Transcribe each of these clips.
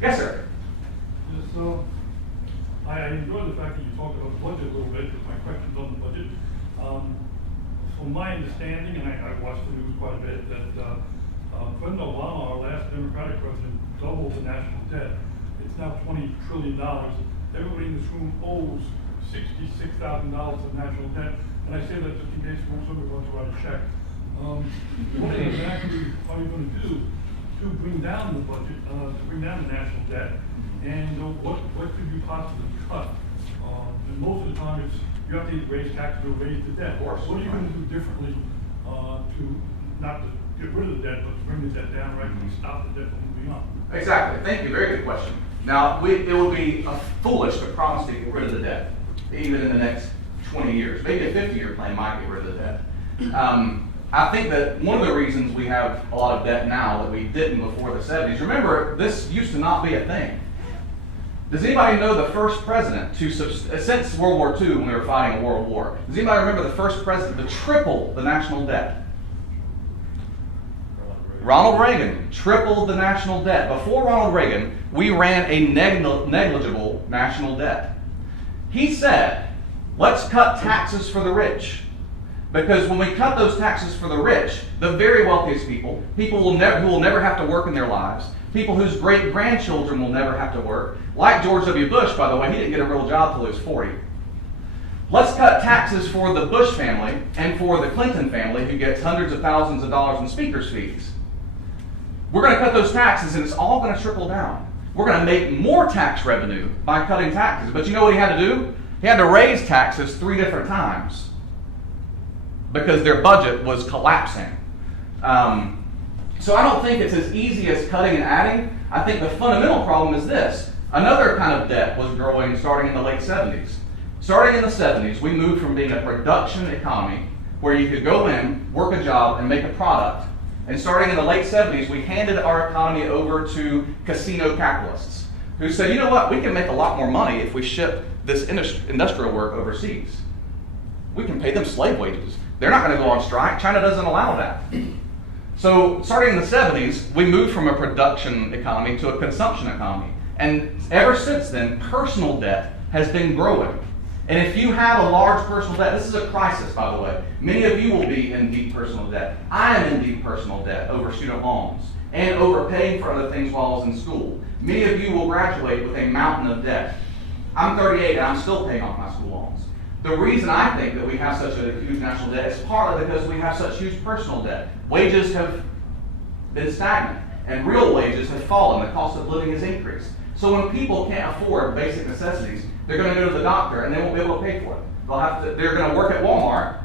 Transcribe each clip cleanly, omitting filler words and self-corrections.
Yes, sir. Yes, so I enjoy the fact that you talked about the budget a little bit, because my question's on the budget. From my understanding, and I watched the news quite a bit, that President Obama, our last Democratic president, doubled the national debt. It's now $20 trillion. Everybody in this room owes $66,000 of national debt, and I say that just in case somebody wants to write a check. What exactly are you going to do to bring down the budget, to bring down the national debt? And what could you possibly cut? And most of the time it's, you have to raise taxes or raise the debt. Of course. What are you going to do differently to not to get rid of the debt, but to bring the debt down, right, and stop the debt from moving on? Exactly. Thank you. Very good question. Now, it would be foolish to promise to get rid of the debt, even in the next 20 years. Maybe a 50-year plan might get rid of the debt. I think that one of the reasons we have a lot of debt now that we didn't before the 70s, remember, this used to not be a thing. Does anybody know the first president since World War II, when we were fighting a world war, does anybody remember the first president to triple the national debt? Ronald Reagan tripled the national debt. Before Ronald Reagan, we ran a negligible national debt. He said, let's cut taxes for the rich. Because when we cut those taxes for the rich, the very wealthiest people who will never have to work in their lives, people whose great-grandchildren will never have to work, like George W. Bush, by the way, he didn't get a real job till he was 40. Let's cut taxes for the Bush family and for the Clinton family, who gets hundreds of thousands of dollars in speaker's fees. We're going to cut those taxes, and it's all going to trickle down. We're going to make more tax revenue by cutting taxes. But you know what he had to do? He had to raise taxes 3 different times because their budget was collapsing. So I don't think it's as easy as cutting and adding. I think the fundamental problem is this. Another kind of debt was growing starting in the late 70s. Starting in the 70s, we moved from being a production economy where you could go in, work a job, and make a product. And starting in the late 70s, we handed our economy over to casino capitalists who said, you know what, we can make a lot more money if we ship this industrial work overseas. We can pay them slave wages. They're not going to go on strike. China doesn't allow that. So starting in the 70s, we moved from a production economy to a consumption economy. And ever since then, personal debt has been growing. And if you have a large personal debt, this is a crisis, by the way. Many of you will be in deep personal debt. I am in deep personal debt over student loans and over paying for other things while I was in school. Many of you will graduate with a mountain of debt. I'm 38 and I'm still paying off my school loans. The reason I think that we have such a huge national debt is partly because we have such huge personal debt. Wages have been stagnant and real wages have fallen. The cost of living has increased. So when people can't afford basic necessities, they're going to go to the doctor and they won't be able to pay for it. They're going to work at Walmart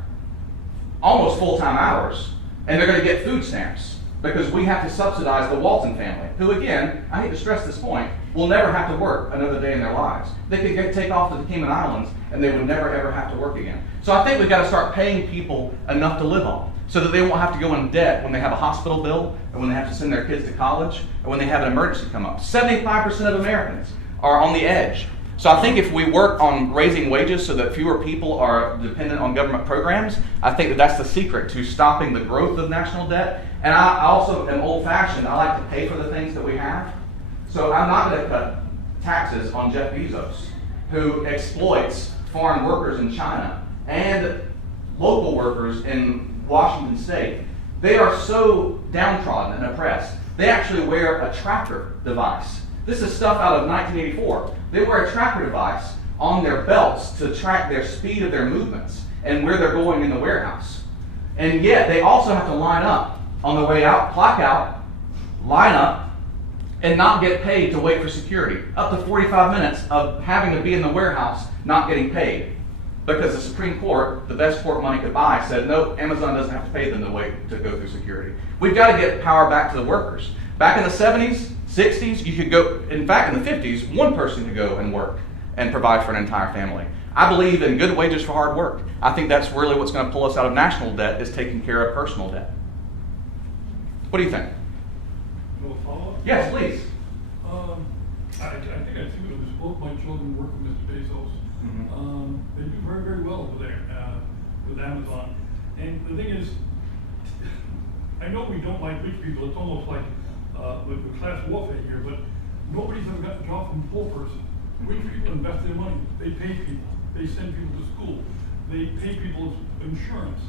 almost full-time hours, and they're going to get food stamps because we have to subsidize the Walton family, who, again, I hate to stress this point, will never have to work another day in their lives. They could take off to the Cayman Islands and they would never ever have to work again. So I think we've got to start paying people enough to live on so that they won't have to go in debt when they have a hospital bill, or when they have to send their kids to college, or when they have an emergency come up. 75% of Americans are on the edge. So I think if we work on raising wages so that fewer people are dependent on government programs, I think that that's the secret to stopping the growth of national debt. And I also am old-fashioned. I like to pay for the things that we have. So I'm not going to cut taxes on Jeff Bezos, who exploits foreign workers in China and local workers in Washington State. They are so downtrodden and oppressed. They actually wear a tracker device. This is stuff out of 1984. They wear a tracker device on their belts to track their speed of their movements and where they're going in the warehouse. And yet they also have to line up on the way out, clock out, line up, and not get paid to wait for security. Up to 45 minutes of having to be in the warehouse not getting paid. Because the Supreme Court, the best court money could buy, said, no, Amazon doesn't have to pay them to wait to go through security. We've got to get power back to the workers. Back in the 70s, 60s, you could go, in fact, in the 50s, one person could go and work and provide for an entire family. I believe in good wages for hard work. I think that's really what's going to pull us out of national debt, is taking care of personal debt. What do you think? No follow-up? Yes, please. I think I see it was both my children work with Mr. Bezos. They do very, very well over there with Amazon. And the thing is, I know we don't like rich people. It's almost like with class warfare here, but Nobody's ever got a job from a poor person. Rich people invest their money. They pay people. They send people to school. They pay people's insurance.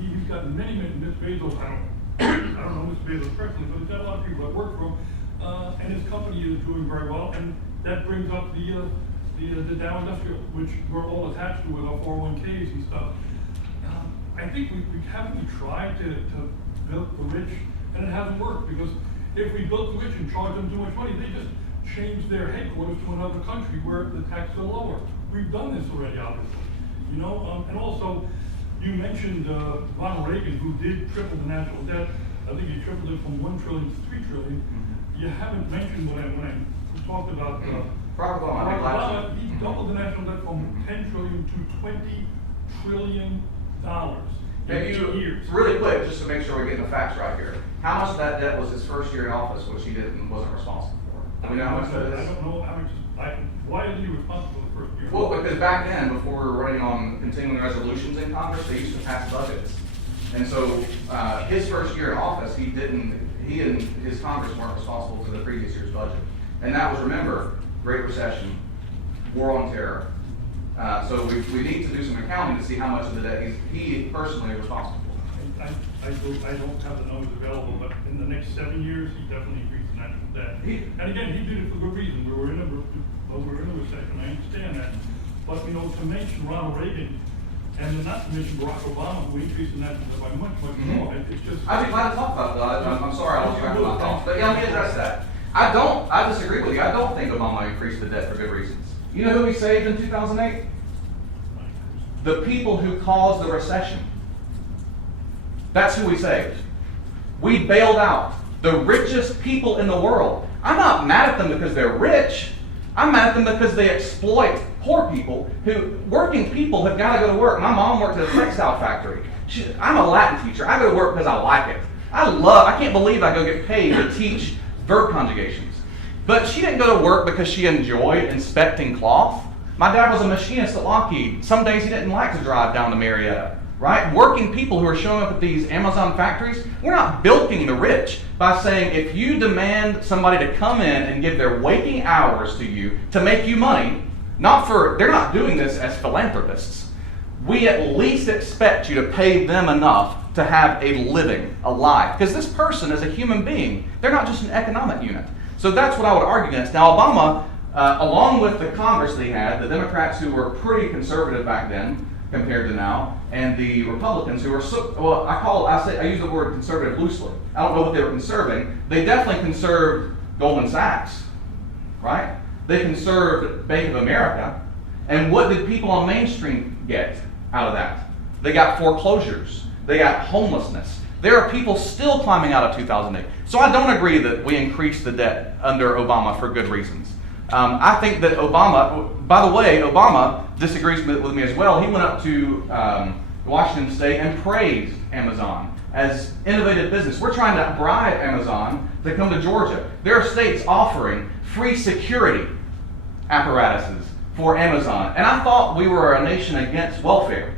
He's got many, Mr. Bezos, I don't know Mr. Bezos personally, but he's got a lot of people that work for him. And his company is doing very well. And that brings up the Dow Industrial, which we're all attached to with our 401ks and stuff. I think we haven't tried to build the rich, and it hasn't worked, because if we built the rich and charged them too much money, they just change their headquarters to another country where the taxes are lower. We've done this already, obviously. You know, and also, you mentioned Ronald Reagan, who did triple the national debt. I think he tripled it from 1 trillion to 3 trillion. Mm-hmm. You haven't mentioned when I talked about Barack Obama, he doubled the national debt from 10 trillion to 20 trillion dollars. Maybe you, really quick, just to make sure we're getting the facts right here. How much of that debt was his first year in office, which he wasn't responsible for? Do we know how much that is? I don't know how much. Why is he responsible for the first year? Well, because back then, before we were running on continuing resolutions in Congress, they used to pass budgets, and so his first year in office, he and his Congress weren't responsible for the previous year's budget, and that was, remember, Great Recession, War on Terror. So we need to do some accounting to see how much of the debt he personally is responsible for. I don't have the numbers available, but in the next 7 years, he definitely increased the national debt. And again, he did it for good reason. We were in a recession. I understand that. But you know, to mention Ronald Reagan and not to mention Barack Obama, who increased the national debt by much more, it's just. I'd be glad to talk about that. I'm sorry I lost track of my thoughts, but yeah, let me address that. I disagree with you. I don't think Obama increased the debt for good reasons. You know who he saved in 2008? The people who caused the recession. That's who we saved. We bailed out the richest people in the world. I'm not mad at them because they're rich. I'm mad at them because they exploit poor people working people have got to go to work. My mom worked at a textile factory. I'm a Latin teacher. I go to work because I like it. I can't believe I go get paid to teach verb conjugations. But she didn't go to work because she enjoyed inspecting cloth. My dad was a machinist at Lockheed. Some days he didn't like to drive down to Marietta, right? Working people who are showing up at these Amazon factories, we're not bilking the rich by saying if you demand somebody to come in and give their waking hours to you to make you money, they're not doing this as philanthropists. We at least expect you to pay them enough to have a living, a life. Because this person is a human being. They're not just an economic unit. So that's what I would argue against. Now, Obama, along with the Congress that he had, the Democrats who were pretty conservative back then compared to now, and the Republicans who were I use the word conservative loosely. I don't know what they were conserving. They definitely conserved Goldman Sachs, right? They conserved Bank of America. And what did people on Main Street get out of that? They got foreclosures. They got homelessness. There are people still climbing out of 2008. So I don't agree that we increased the debt under Obama for good reasons. I think that by the way, Obama disagrees with me as well. He went up to Washington State and praised Amazon as innovative business. We're trying to bribe Amazon to come to Georgia. There are states offering free security apparatuses for Amazon. And I thought we were a nation against welfare.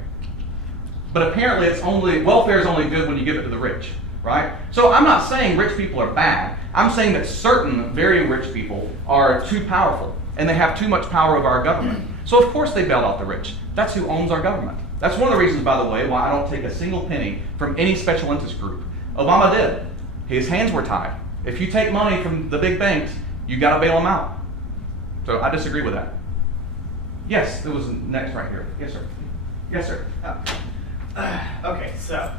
But apparently welfare is only good when you give it to the rich, right? So I'm not saying rich people are bad. I'm saying that certain very rich people are too powerful and they have too much power over our government. So of course they bail out the rich. That's who owns our government. That's one of the reasons, by the way, why I don't take a single penny from any special interest group. Obama did. His hands were tied. If you take money from the big banks, you got to bail them out. So I disagree with that. Yes, it was next right here. Yes, sir. Yes, sir. Okay, so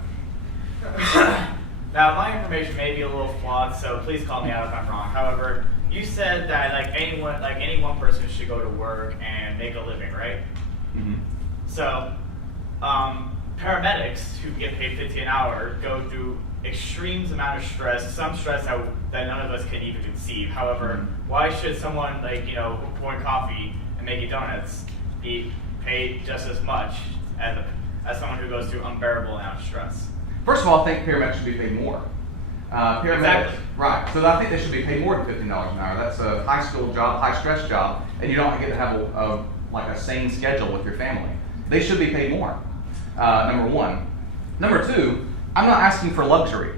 now my information may be a little flawed, so please call me out if I'm wrong. However, you said that any one person should go to work and make a living, right? Mm-hmm. So paramedics who get paid $50 an hour go through extreme amount of stress, some stress that none of us can even conceive. However, why should someone pouring coffee and making donuts be paid just as much as someone who goes through unbearable amount of stress? First of all, I think paramedics should be paid more. Exactly. Right. So I think they should be paid more than $15 an hour. That's a high-skill job, high-stress job, and you don't get to have a sane schedule with your family. They should be paid more. Number one. Number two, I'm not asking for luxury.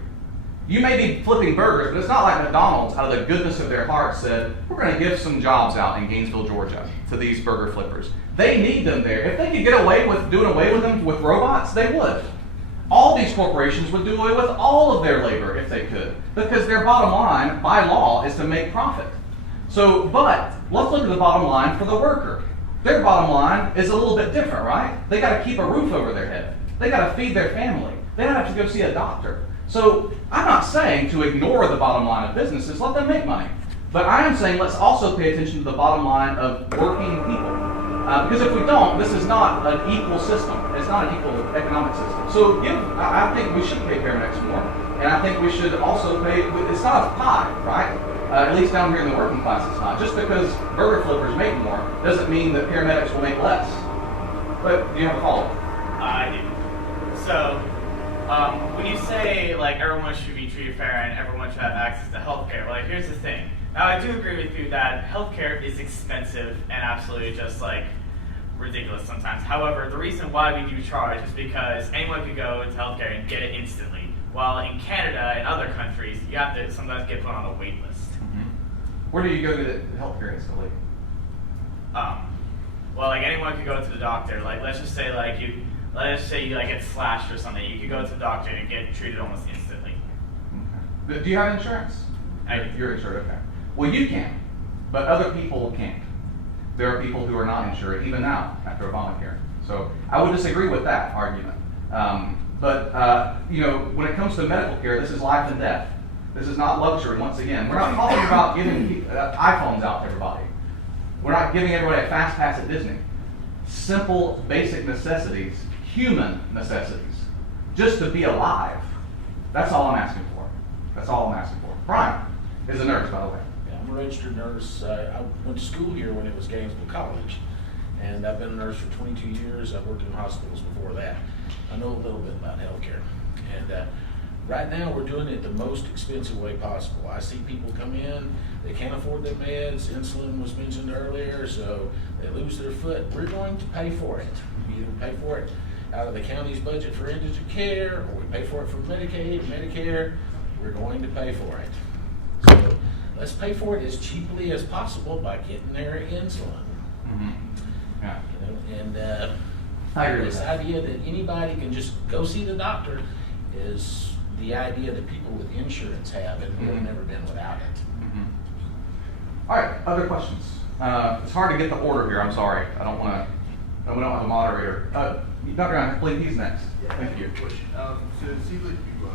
You may be flipping burgers, but it's not like McDonald's, out of the goodness of their heart, said, we're going to give some jobs out in Gainesville, Georgia to these burger flippers. They need them there. If they could get away with doing away with them with robots, they would. All these corporations would do away with all of their labor if they could, because their bottom line, by law, is to make profit. So, but let's look at the bottom line for the worker. Their bottom line is a little bit different, right? They got to keep a roof over their head. They got to feed their family. They don't have to go see a doctor. So I'm not saying to ignore the bottom line of businesses, let them make money. But I am saying let's also pay attention to the bottom line of working people. Because if we don't, this is not an equal system. It's not an equal economic system. So I think we should pay paramedics more. And I think we should also pay, it's not a pie, right? At least down here in the working class it's not. Just because burger flippers make more doesn't mean that paramedics will make less. But do you have a follow-up? I do. So, when you say like everyone should be treated fair and everyone should have access to healthcare, like here's the thing. Now I do agree with you that healthcare is expensive and absolutely just like ridiculous sometimes. However, the reason why we do charge is because anyone could go into healthcare and get it instantly. While in Canada and other countries, you have to sometimes get put on a wait list. Mm-hmm. Where do you go to get healthcare instantly? Well, like anyone could go to the doctor. Like let's just say you like get slashed or something. You could go to the doctor and get treated almost instantly. Okay. Do you have insurance? You're insured, okay. Well, you can, but other people can't. There are people who are not insured, even now, after Obamacare. So I would disagree with that argument. When it comes to medical care, this is life and death. This is not luxury, once again. We're not talking about giving iPhones out to everybody. We're not giving everybody a fast pass at Disney. Simple, basic necessities, human necessities, just to be alive. That's all I'm asking for. That's all I'm asking for. Brian is a nurse, by the way. Yeah, I'm a registered nurse. I went to school here when it was Gainesville College, and I've been a nurse for 22 years. I've worked in hospitals before that. I know a little bit about healthcare, and right now we're doing it the most expensive way possible. I see people come in, they can't afford their meds, insulin was mentioned earlier, so they lose their foot. We're going to pay for it. We either pay for it out of the county's budget for indigent care, or we pay for it from Medicaid, Medicare. We're going to pay for it. So let's pay for it as cheaply as possible by getting their insulin. Mm-hmm. Yeah. I agree with this idea that anybody can just go see the doctor is the idea that people with insurance have, and we've never been without it. Mm-hmm. All right, other questions? It's hard to get the order here. I'm sorry. We don't have a moderator. Dr. Ryan, please, he's next. Yeah, Thank you. So it seems like you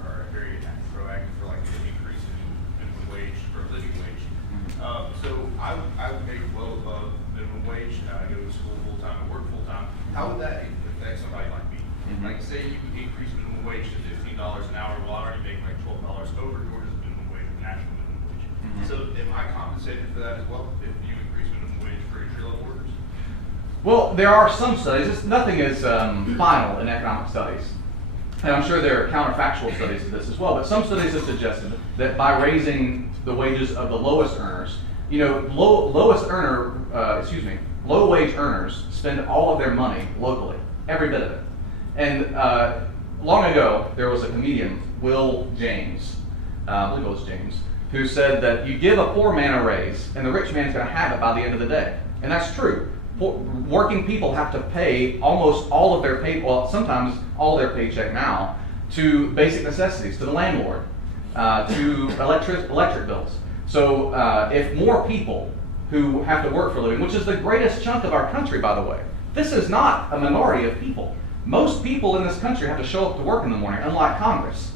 are very proactive for like an increase in minimum wage or living wage. So I would make well above minimum wage. I go to school full time and work full time. How would that affect somebody like me? Like say you increase minimum wage to $15 an hour. Well, I already make like $12 over Georgia's minimum wage, national minimum wage. So am I compensated for that as well if you increase minimum wage for entry level workers? Well, there are some studies. Nothing is final in economic studies. And I'm sure there are counterfactual studies of this as well, but some studies have suggested that by raising the wages of the lowest earners, low wage earners spend all of their money locally, every bit of it. And long ago, there was a comedian, Will James, I believe it was James, who said that you give a poor man a raise, and the rich man's going to have it by the end of the day. And that's true. Working people have to pay almost all of their sometimes all their paycheck now to basic necessities, to the landlord, to electric bills. So if more people who have to work for a living, which is the greatest chunk of our country, by the way, this is not a minority of people. Most people in this country have to show up to work in the morning, unlike Congress.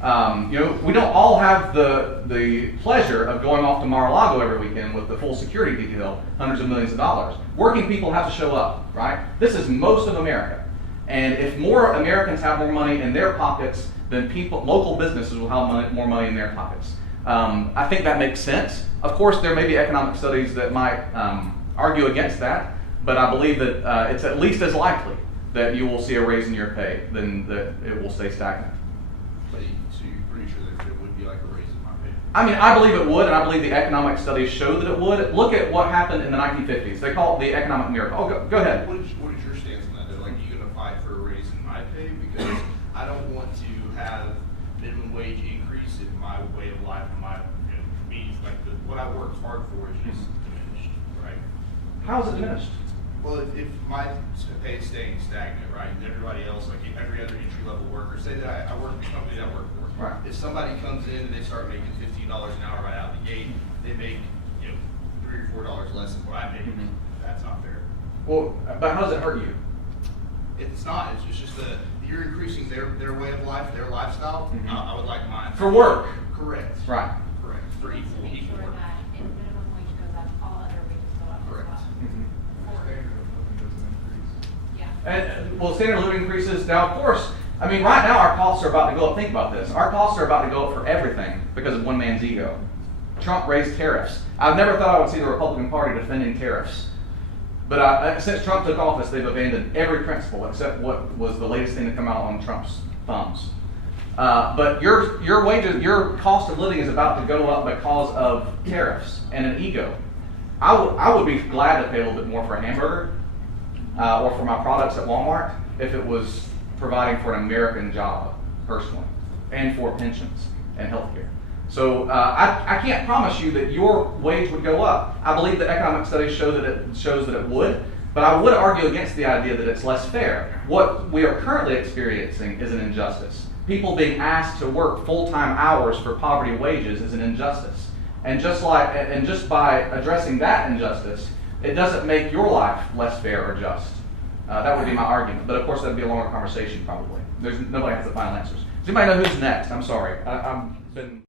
We don't all have the pleasure of going off to Mar-a-Lago every weekend with the full security detail, hundreds of millions of dollars. Working people have to show up, right? This is most of America. And if more Americans have more money in their pockets, then local businesses will have more money in their pockets. I think that makes sense. Of course, there may be economic studies that might argue against that, but I believe that it's at least as likely that you will see a raise in your pay than that it will stay stagnant. So you're pretty sure that it would be like a raise in my pay? I mean, I believe it would, and I believe the economic studies show that it would. Look at what happened in the 1950s. They call it the economic miracle. Oh, go ahead. What is your stance on that? Like, are you going to fight for a raise in my pay? Because I don't want to have I worked hard for is just diminished, right? How is it diminished? Well, if my pay is staying stagnant, right, and everybody else, like every other entry-level worker, say that I work in the company that I work for. Right. If somebody comes in and they start making $15 an hour right out the gate, they make, you know, $3 or $4 less than what I make. Mhm. That's not fair. Well, but how does it hurt you? It's not. It's just that you're increasing their way of life, their lifestyle. Mhm. I would like mine. For work. Correct. Right. Correct. For To equal make sure work. that if minimum wage goes up, all other wages go up as Correct. well. Mhm. Yeah. And well, standard of living increases. Now, of course, I mean, right now our costs are about to go up. Think about this. Our costs are about to go up for everything because of one man's ego. Trump raised tariffs. I've never thought I would see the Republican Party defending tariffs. But since Trump took office, they've abandoned every principle except what was the latest thing to come out on Trump's thumbs. But your wages, your cost of living is about to go up because of tariffs and an ego. I would be glad to pay a little bit more for a hamburger or for my products at Walmart if it was providing for an American job personally and for pensions and health care. So I can't promise you that your wage would go up. I believe the economic studies shows that it would, but I would argue against the idea that it's less fair. What we are currently experiencing is an injustice. People being asked to work full-time hours for poverty wages is an injustice. And just by addressing that injustice, it doesn't make your life less fair or just. That would be my argument. But of course, that would be a longer conversation probably. Nobody has the final answers. Does anybody know who's next? I'm sorry. I've been